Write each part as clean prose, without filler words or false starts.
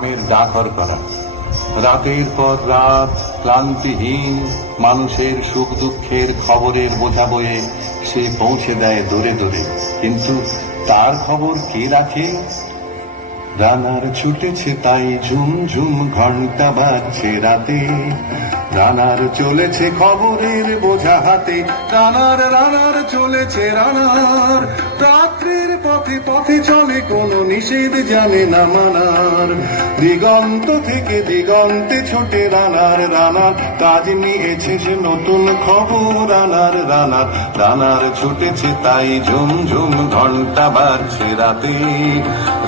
গ্রামের ডাকর করা। রাতের পর রাত ক্লান্তিহীন মানুষের সুখ দুঃখের খবরের বোঝা বয়ে সে পৌঁছে দেয় দূরে দূরে, কিন্তু তার খবর কে রাখে? রানার ছুটেছে তাই ঝুম ঝুম ঘন্টা বাজছে রাতে, রানার চলেছে খবরের বোঝা হাতে, রানার রানার চলেছে রানার। রাত্রির পথে পথে চলে কোনো নিষেধ জানে না মানার, দিগন্ত থেকে দিগন্তে ছোটে রানার রানার। কাজ নিয়েছে সে নতুন খবর রানার রানার, রানার ছুটেছে তাই ঝুম ঝুম ঘন্টা বাজছে রাতে,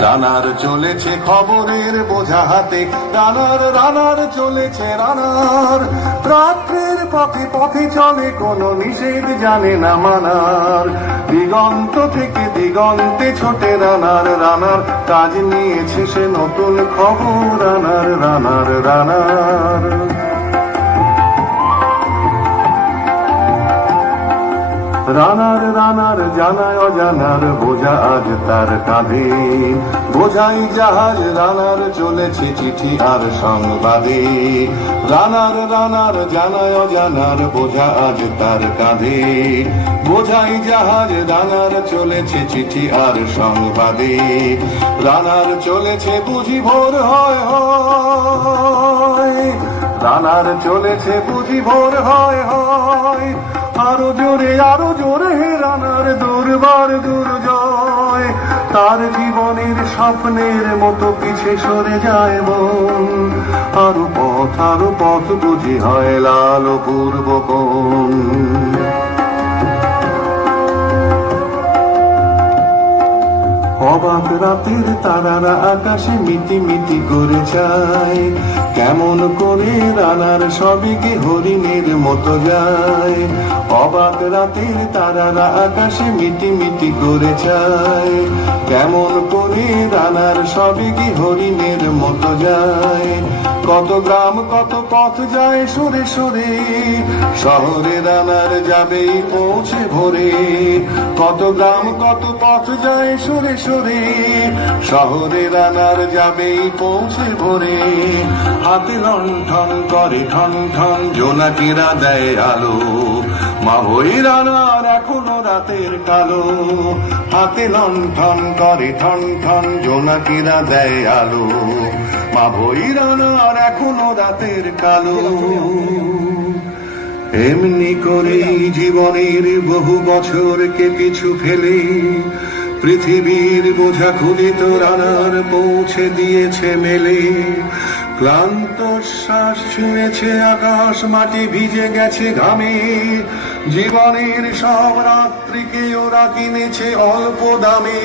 রানার চলেছে খবরের বোঝা হাতে, রানার রানার চলেছে রানার। রাত্রের পথে পথে চলে কোনো নিষেধ জানে না মানার, দিগন্ত থেকে দিগন্তে ছোটে রানার রানার। কাজ নিয়েছে সে নতুন খবর রানার রানার রানার। রানার রানার জানায় অজানার বোঝা আজ তার কাঁধে, বোঝাই জাহাজ রানার চলেছে চিঠি আর সংবাদে। রানার রানার জানায় অজানার বোঝা আজ তার কাঁধে, বোঝাই জাহাজ রানার চলেছে চিঠি আর সংবাদে। রানার চলেছে বুঝি ভোর হয় হয়, রানার চলেছে বুঝি ভোর হয় হয়। আরো জোরে রানার দুর্বার দুর্জয়, তার জীবনের স্বপ্নের মতো পিছে সরে যায় মন। আরো পথ বুঝি হয় লাল পূর্ব কোণ। অবাক রাতের তারারা আকাশে মিটি মিটি করে যায়, কেমন করে রানার সবিকে হরিণের মতো যায়। অবাক রাতের তারারা আকাশে মিটি মিটি করে যায়, কেমন করে রানার সবিকে হরিণের মতো যায়। কত গ্রাম কত পথ যায় সরে সরে, শহরে রানার যাবেই পৌঁছে ভোরে। কত গ্রাম কত পথ যায় সরে সরে, শহরে রানার যাবেই পৌঁছে ভোরে। হাতে লণ্ঠন করে ঠন ঠন জোনাকিরা দেয় আলো, মা হই রানার এখনো রাতের কালো। হাতে লণ্ঠন করে ঠন ঠন জোনাকিরা দেয় আলো, মা হই রানার এখনো রাতের কালো। এমনি করেই জীবনের বহু বছরকে পিছু ফেলে পৃথিবীর বোঝা খুলে তো রানার পৌঁছে দিয়েছে মেলে। ক্লান্ত শ্বাস ছুঁয়েছে আকাশ মাটি ভিজে গেছে ঘামে, জীবনের সব রাত্রিকে ওরা কিনেছে অল্প দামে।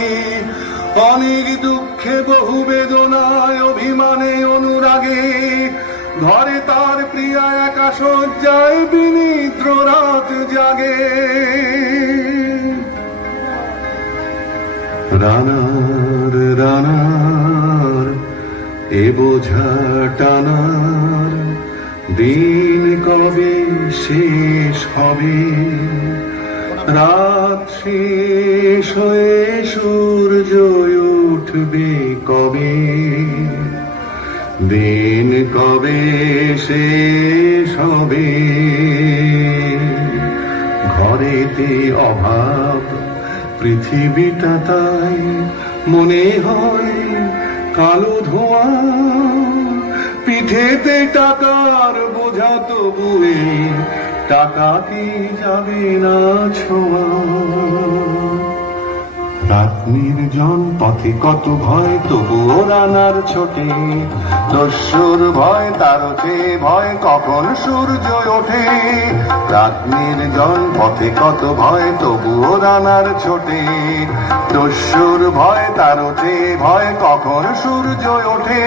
অনেক দুঃখে বহু বেদনায় অভিমানে অনুরাগে, ঘরে তার প্রিয়া একা শয্যায় বিনিদ্র রাত জাগে। রানার রানার এ বোঝা টানার দিন কবে শেষ হবে, রাত শেষ হয়ে সূর্য উঠবে কবে, দিন কবে শেষ হবে। ঘরেতে অভাব পৃথিবীটা তাই মনে হয় কালো ধোঁয়া, পিঠেতে টাকার বোঝা তবুয়ে টাকা কি যাবে না ছোঁয়া। রাত নির্জন পথে কত ভয় তবুও রানার ছোটে, দস্যুর ভয় তার চেয়ে ভয় কখন সূর্য ওঠে। রাত নির্জন পথে কত ভয় তবুও রানার ছোটে, দস্যুর ভয় তার চেয়ে ভয় কখন সূর্য ওঠে।